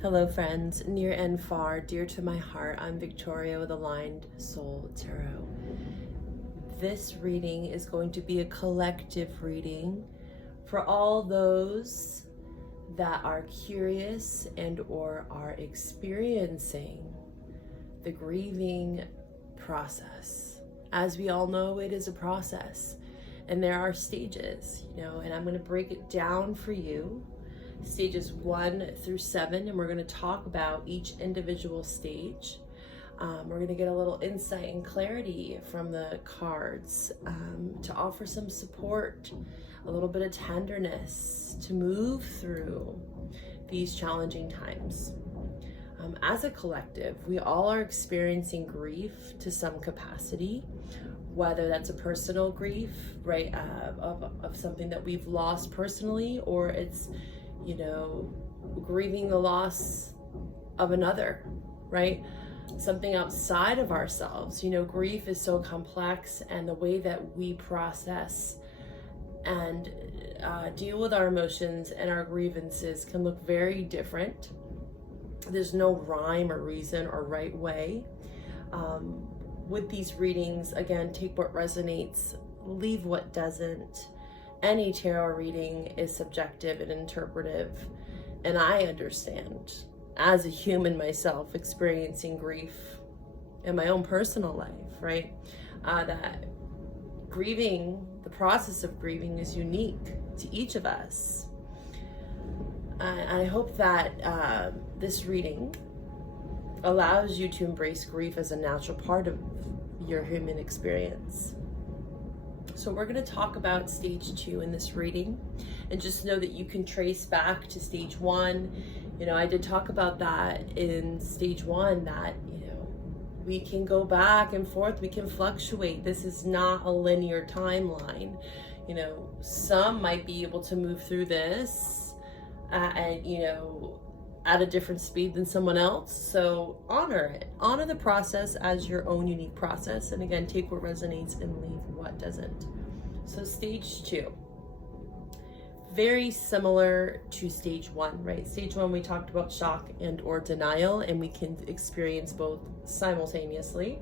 Hello friends, near and far, dear to my heart. I'm Victoria with Aligned Soul Tarot. This reading is going to be a collective reading for all those that are curious and or are experiencing the grieving process. As we all know, it is a process and there are stages, and I'm going to break it down for you. Stages 1 through 7, and we're going to talk about each individual stage. We're going to get a little insight and clarity from the cards to offer some support, a little bit of tenderness to move through these challenging times. As a collective, we all are experiencing grief to some capacity, whether that's a personal grief, right, of something that we've lost personally, or it's grieving the loss of another, right? Something outside of ourselves. Grief is so complex, and the way that we process and deal with our emotions and our grievances can look very different. There's no rhyme or reason or right way. With these readings, again, take what resonates, leave what doesn't. Any tarot reading is subjective and interpretive, and I understand, as a human myself, experiencing grief in my own personal life, right? That grieving, the process of grieving, is unique to each of us. I hope that this reading allows you to embrace grief as a natural part of your human experience. So we're going to talk about stage 2 in this reading, and just know that you can trace back to stage 1. I did talk about that in stage 1, that, we can go back and forth, we can fluctuate. This is not a linear timeline. Some might be able to move through this at a different speed than someone else. So honor it. Honor the process as your own unique process. And again, take what resonates and leave what doesn't. So stage 2. Very similar to stage 1, right? Stage 1, we talked about shock and or denial, and we can experience both simultaneously.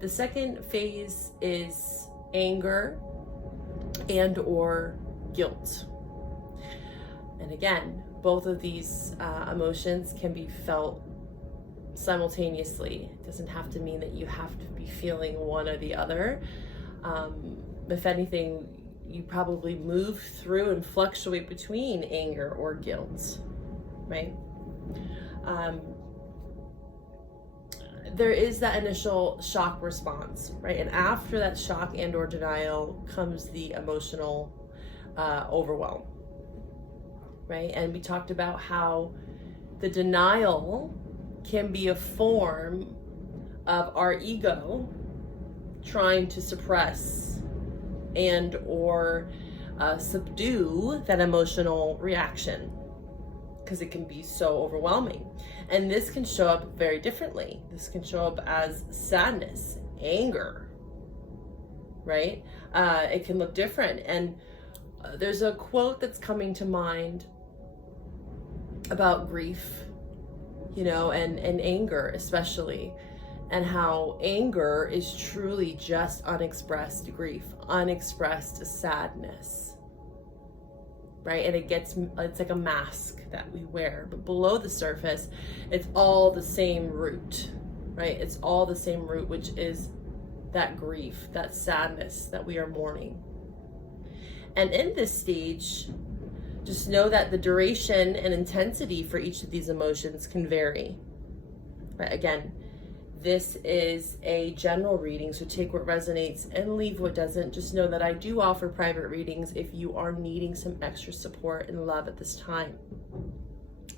The second phase is anger and or guilt. And again, both of these emotions can be felt simultaneously. It doesn't have to mean that you have to be feeling one or the other. If anything, you probably move through and fluctuate between anger or guilt, right? There is that initial shock response, right? And after that shock and or denial comes the emotional overwhelm. Right? And we talked about how the denial can be a form of our ego trying to suppress and or subdue that emotional reaction, because it can be so overwhelming. And this can show up very differently. This can show up as sadness, anger, right? It can look different. And there's a quote that's coming to mind about grief, and anger especially, and how anger is truly just unexpressed grief, unexpressed sadness, right? And it's like a mask that we wear, but below the surface, it's all the same root, right? It's all the same root, which is that grief, that sadness that we are mourning. And in this stage, just know that the duration and intensity for each of these emotions can vary. Right? Again, this is a general reading, so take what resonates and leave what doesn't. Just know that I do offer private readings if you are needing some extra support and love at this time.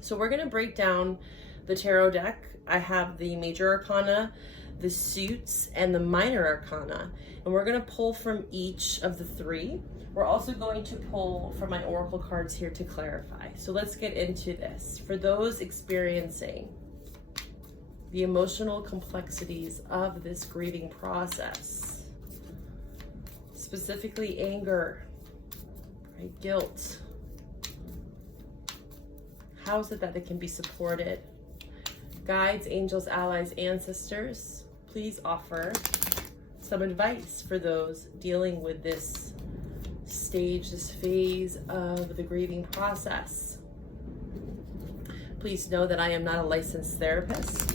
So we're going to break down the tarot deck. I have the major arcana, the suits, and the minor arcana, and we're going to pull from each of the 3. We're also going to pull from my oracle cards here to clarify. So let's get into this. For those experiencing the emotional complexities of this grieving process, specifically anger, right, guilt, How is it that they can be supported? Guides, angels, allies, ancestors, please offer some advice for those dealing with this stage, this phase of the grieving process. Please know that I am not a licensed therapist.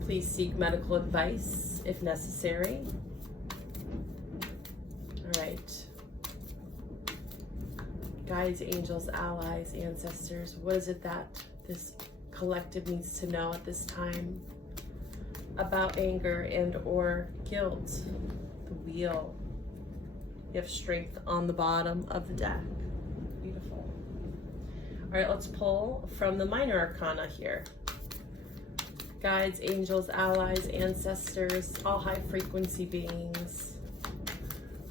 Please seek medical advice if necessary. All right. Guides, angels, allies, ancestors, what is it that this collective needs to know at this time about anger and or guilt? The wheel. You have strength on the bottom of the deck. Beautiful. All right, let's pull from the minor arcana here. Guides, angels, allies, ancestors, all high frequency beings.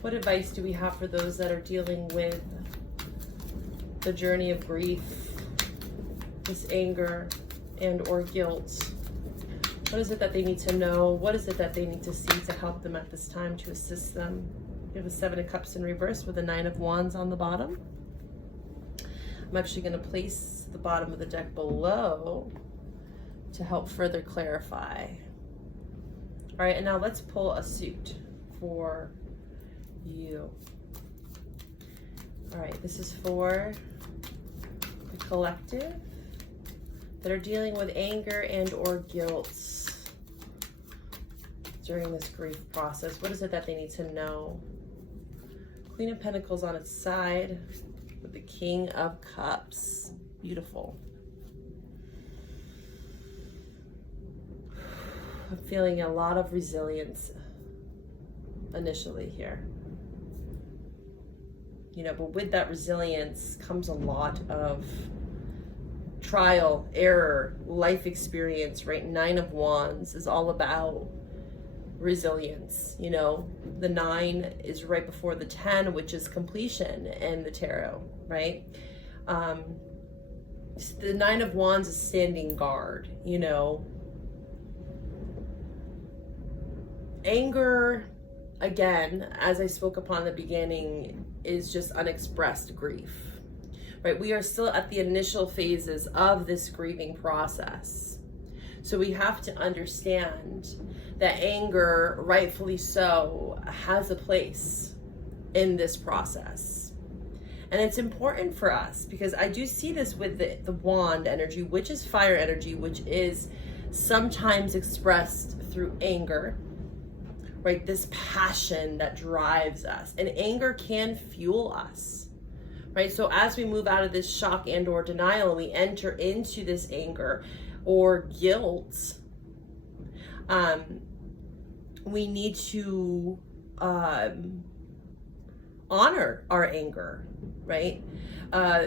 What advice do we have for those that are dealing with the journey of grief, this anger and or guilt? What is it that they need to know? What is it that they need to see to help them at this time, to assist them? We have the Seven of Cups in reverse with the Nine of Wands on the bottom. I'm actually going to place the bottom of the deck below to help further clarify. All right, and now let's pull a suit for you. All right, this is for the collective that are dealing with anger and or guilt during this grief process. What is it that they need to know? Queen of Pentacles on its side with the King of Cups. Beautiful. I'm feeling a lot of resilience initially here. You know, but with that resilience comes a lot of trial, error, life experience, right? Nine of Wands is all about resilience. You know, the 9 is right before the 10, which is completion in the tarot, right? The 9 of Wands is standing guard, you know. Anger, again, as I spoke upon in the beginning, is just unexpressed grief, right? We are still at the initial phases of this grieving process. So we have to understand that anger, rightfully so, has a place in this process. And it's important for us because I do see this with the wand energy, which is fire energy, which is sometimes expressed through anger, right? This passion that drives us, and anger can fuel us, right? So as we move out of this shock and or denial, and we enter into this anger or guilt, we need to honor our anger, right?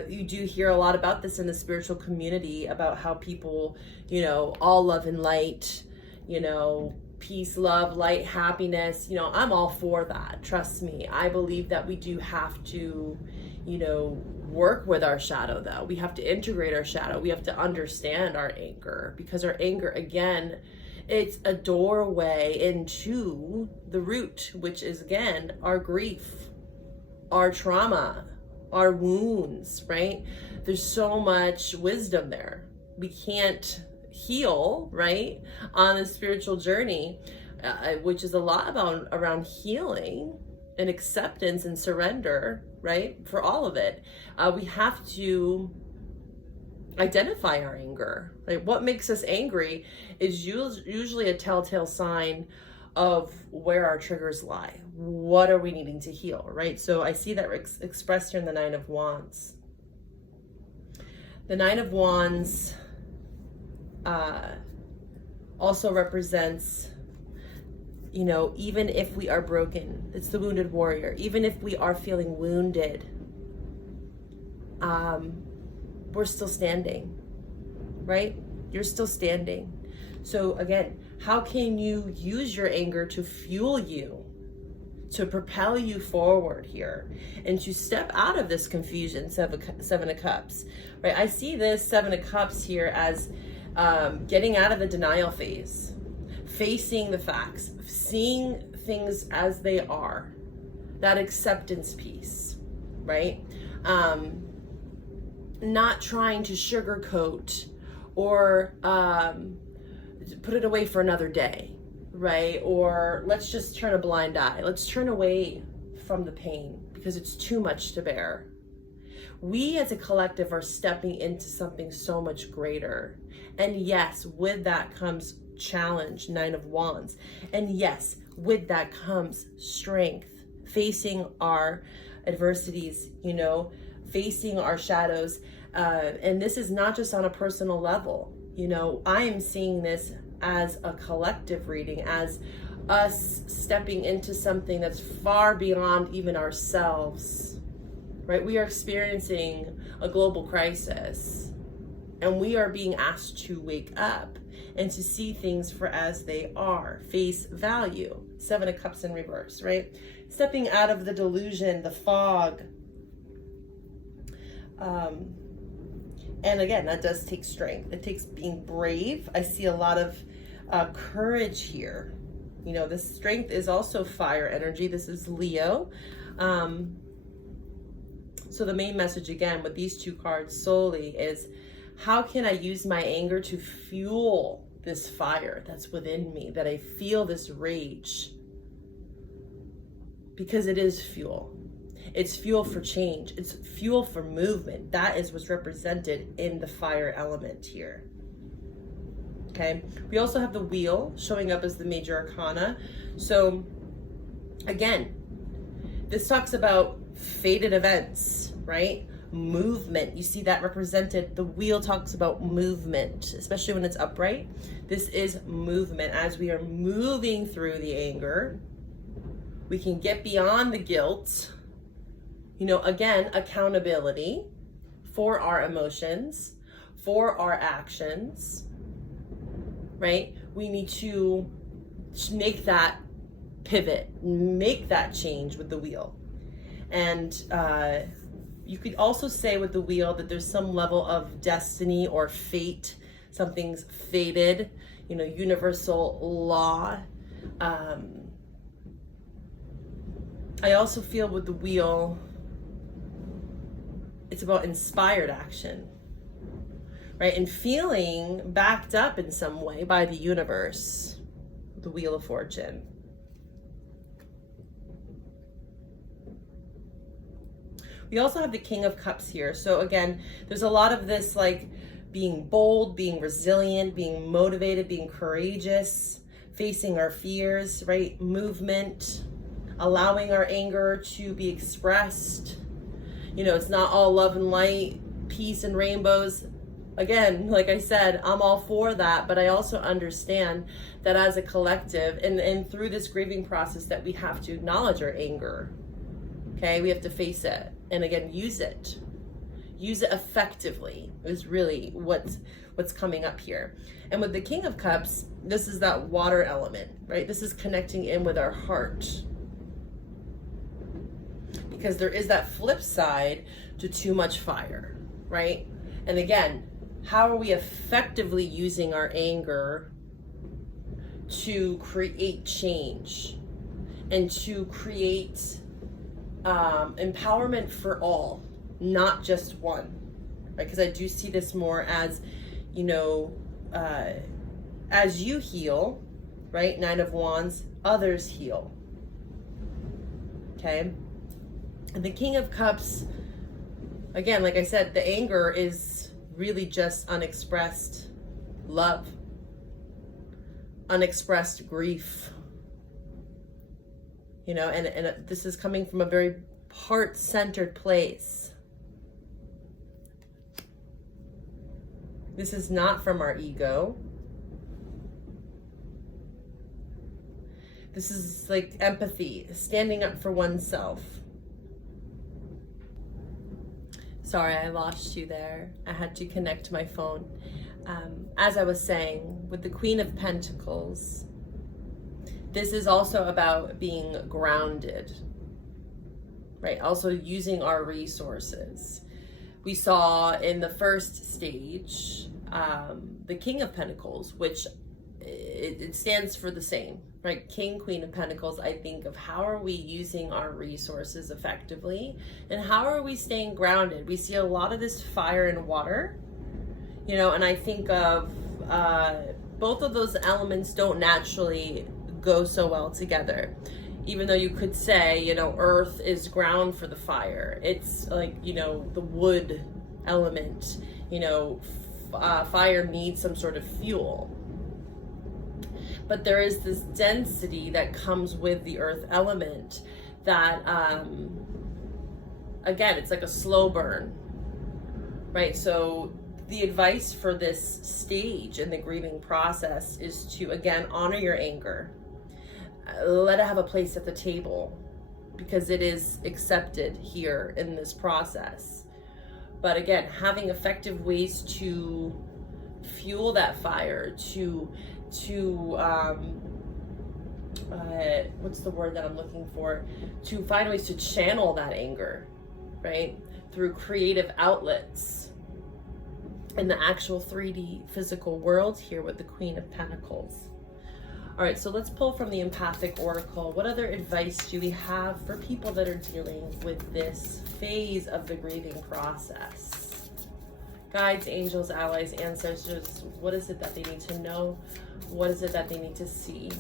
You do hear a lot about this in the spiritual community, about how people, you know, all love and light, you know, peace, love, light, happiness. You know, I'm all for that. Trust me. I believe that we do have to, you know, work with our shadow though. We have to integrate our shadow. We have to understand our anger, because our anger, again, it's a doorway into the root, which is, again, our grief, our trauma, our wounds, right? There's so much wisdom there. We can't heal, right, on the spiritual journey, which is a lot about around healing and acceptance and surrender, right? For all of it, we have to identify our anger. Like, what makes us angry is usually a telltale sign of where our triggers lie. What are we needing to heal, right? So I see that expressed here in the Nine of Wands. The Nine of Wands also represents, you know, even if we are broken, it's the wounded warrior. Even if we are feeling wounded, we're still standing, right? You're still standing. So again, how can you use your anger to fuel you, to propel you forward here, and to step out of this confusion? Seven of Cups, right? I see this Seven of Cups here as getting out of the denial phase, facing the facts, seeing things as they are, that acceptance piece, right? not trying to sugarcoat or put it away for another day, right? Or let's just turn a blind eye. Let's turn away from the pain because it's too much to bear. We as a collective are stepping into something so much greater. And yes, with that comes challenge, 9 of Wands. And yes, with that comes strength, facing our adversities, you know, facing our shadows. And this is not just on a personal level. You know, I am seeing this as a collective reading, as us stepping into something that's far beyond even ourselves, right? We are experiencing a global crisis, and we are being asked to wake up and to see things for as they are, face value. 7 of Cups in reverse, right? Stepping out of the delusion, the fog. And again, that does take strength. It takes being brave. I see a lot of courage here. You know, this strength is also fire energy. This is Leo. So the main message again with these 2 cards solely is, how can I use my anger to fuel this fire that's within me, that I feel this rage? Because it is fuel. It's fuel for change. It's fuel for movement. That is what's represented in the fire element here. Okay. We also have the wheel showing up as the major arcana. So again, this talks about fated events, right? Movement. You see that represented. The wheel talks about movement, especially when it's upright. This is movement. As we are moving through the anger, we can get beyond the guilt. You know, again, accountability for our emotions, for our actions, right? We need to make that pivot, make that change with the wheel. And you could also say with the wheel that there's some level of destiny or fate. Something's fated, you know, universal law. I also feel with the wheel, it's about inspired action, right? And feeling backed up in some way by the universe, the Wheel of Fortune. We also have the King of Cups here. So again, there's a lot of this like being bold, being resilient, being motivated, being courageous, facing our fears, right? Movement, allowing our anger to be expressed. You know, it's not all love and light, peace and rainbows. Again, like I said, I'm all for that, but I also understand that as a collective and through this grieving process that we have to acknowledge our anger. Okay, we have to face it. And again, use it effectively is really what's coming up here. And with the King of Cups, this is that water element, right? This is connecting in with our heart. Because there is that flip side to too much fire, right? And again, how are we effectively using our anger to create change and to create empowerment for all, not just one, right? Because I do see this more as, you know, as you heal, right? 9 of Wands, others heal. Okay. And the King of Cups, again, like I said, the anger is really just unexpressed love, unexpressed grief. You know, and this is coming from a very heart-centered place. This is not from our ego. This is like empathy, standing up for oneself. Sorry, I lost you there. I had to connect my phone. As I was saying, with the Queen of Pentacles, this is also about being grounded, right? Also using our resources. We saw in the first stage, the King of Pentacles, which it stands for the same, right? King, Queen of Pentacles, I think of how are we using our resources effectively and how are we staying grounded? We see a lot of this fire and water, you know, and I think of both of those elements don't naturally go so well together. Even though you could say, you know, earth is ground for the fire. It's like, you know, the wood element, you know, fire needs some sort of fuel. But there is this density that comes with the earth element that, again, it's like a slow burn, right? So the advice for this stage in the grieving process is to, again, honor your anger. Let it have a place at the table because it is accepted here in this process. But again, having effective ways to fuel that fire, what's the word that I'm looking for? To find ways to channel that anger, right? Through creative outlets in the actual 3D physical world here with the Queen of Pentacles. All right, so let's pull from the Empathic Oracle. What other advice do we have for people that are dealing with this phase of the grieving process? Guides, angels, allies, ancestors, what is it that they need to know? What is it that they need to see?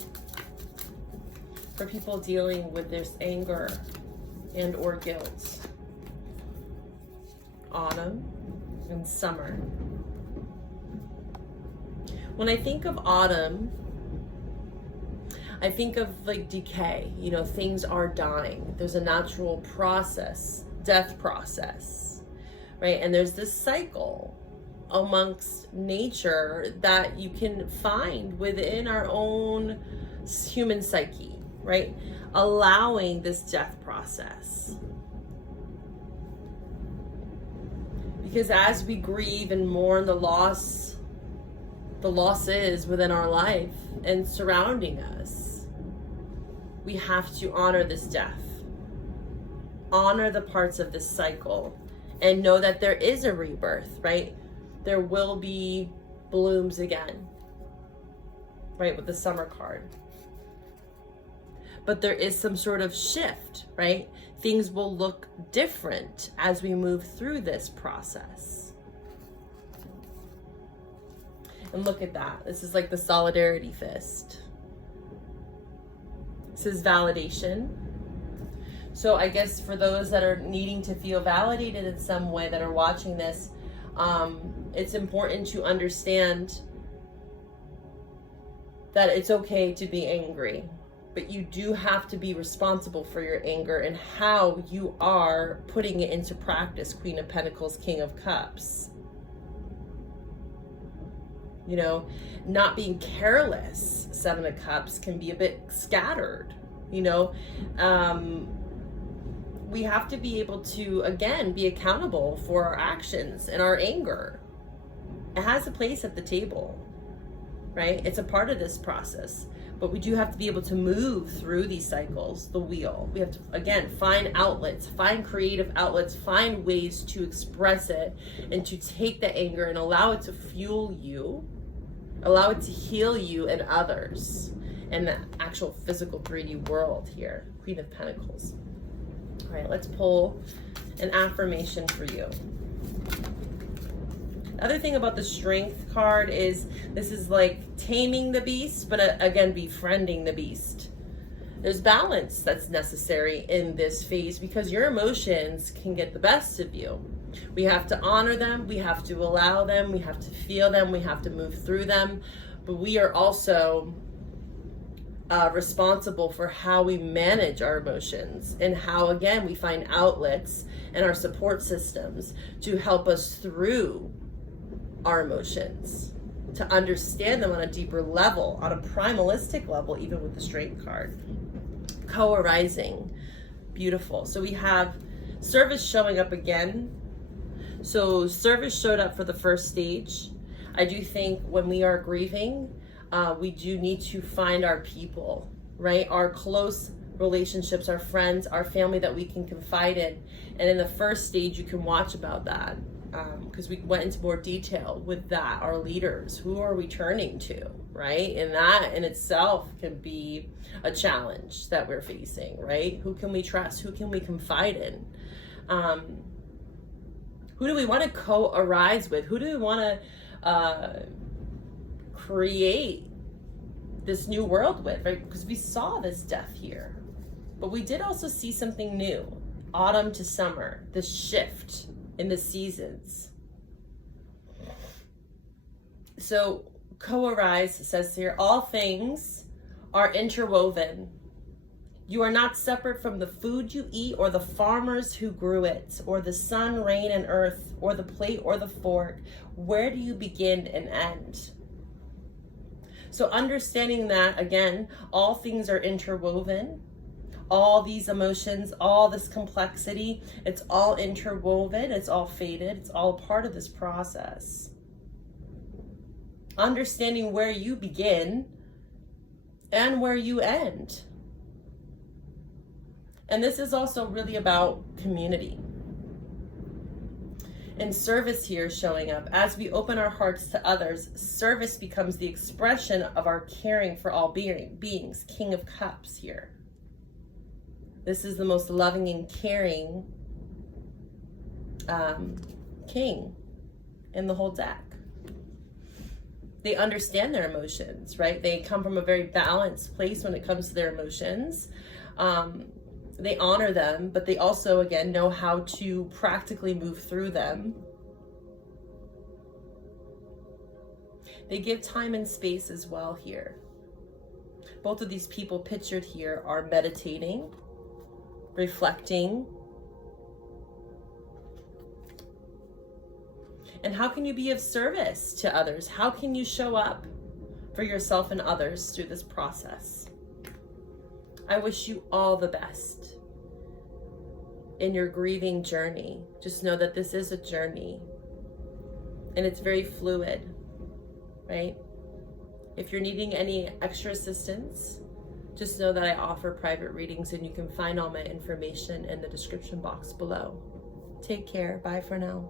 For people dealing with this anger and or guilt. Autumn and summer. When I think of autumn, I think of like decay, you know, things are dying. There's a natural process, death process, right? And there's this cycle amongst nature that you can find within our own human psyche, right? Allowing this death process. Because as we grieve and mourn the losses within our life and surrounding us, we have to honor this death, honor the parts of this cycle, and know that there is a rebirth, right? There will be blooms again, right, with the summer card. But there is some sort of shift, right? Things will look different as we move through this process. And look at that. This is like the solidarity fist. This is validation. So I guess for those that are needing to feel validated in some way that are watching this, it's important to understand that it's okay to be angry, but you do have to be responsible for your anger and how you are putting it into practice. Queen of Pentacles, King of Cups. You know, not being careless, Seven of Cups, can be a bit scattered, you know. We have to be able to, again, be accountable for our actions and our anger. It has a place at the table, right? It's a part of this process. But we do have to be able to move through these cycles, the wheel. We have to, again, find outlets, find creative outlets, find ways to express it and to take the anger and allow it to fuel you, allow it to heal you and others in the actual physical 3D world here. Queen of Pentacles. All right, let's pull an affirmation for you. The other thing about the Strength card is this is like taming the beast, but again, befriending the beast. There's balance that's necessary in this phase because your emotions can get the best of you. We have to honor them, we have to allow them, we have to feel them, we have to move through them, but we are also responsible for how we manage our emotions and how, again, we find outlets and our support systems to help us through our emotions, to understand them on a deeper level, on a primalistic level, even with the Strength card. Co-arising, beautiful. So we have service showing up again. So service showed up for the first stage. I do think when we are grieving, we do need to find our people, right? Our close relationships, our friends, our family that we can confide in. And in the first stage, you can watch about that. because we went into more detail with that. Our leaders, who are we turning to, right? And that in itself can be a challenge that we're facing, right? Who can we trust? Who can we confide in? Who do we want to co-arise with? Who do we want to create this new world with, right? Because we saw this death here, but we did also see something new. Autumn to summer, this shift in the seasons. So co-arise says here, all things are interwoven. You are not separate from the food you eat, or the farmers who grew it, or the sun, rain, and earth, or the plate or the fork. Where do you begin and end? So understanding that, again, all things are interwoven. All these emotions, all this complexity, it's all interwoven, it's all fated, it's all a part of this process. Understanding where you begin and where you end. And this is also really about community. And service here showing up. As we open our hearts to others, service becomes the expression of our caring for all beings. King of Cups here. This is the most loving and caring king in the whole deck. They understand their emotions, right? They come from a very balanced place when it comes to their emotions. They honor them, but they also, again, know how to practically move through them. They give time and space as well here. Both of these people pictured here are meditating, reflecting. And how can you be of service to others? How can you show up for yourself and others through this process? I wish you all the best in your grieving journey. Just know that this is a journey and it's very fluid, right? If you're needing any extra assistance, just know that I offer private readings, and you can find all my information in the description box below. Take care. Bye for now.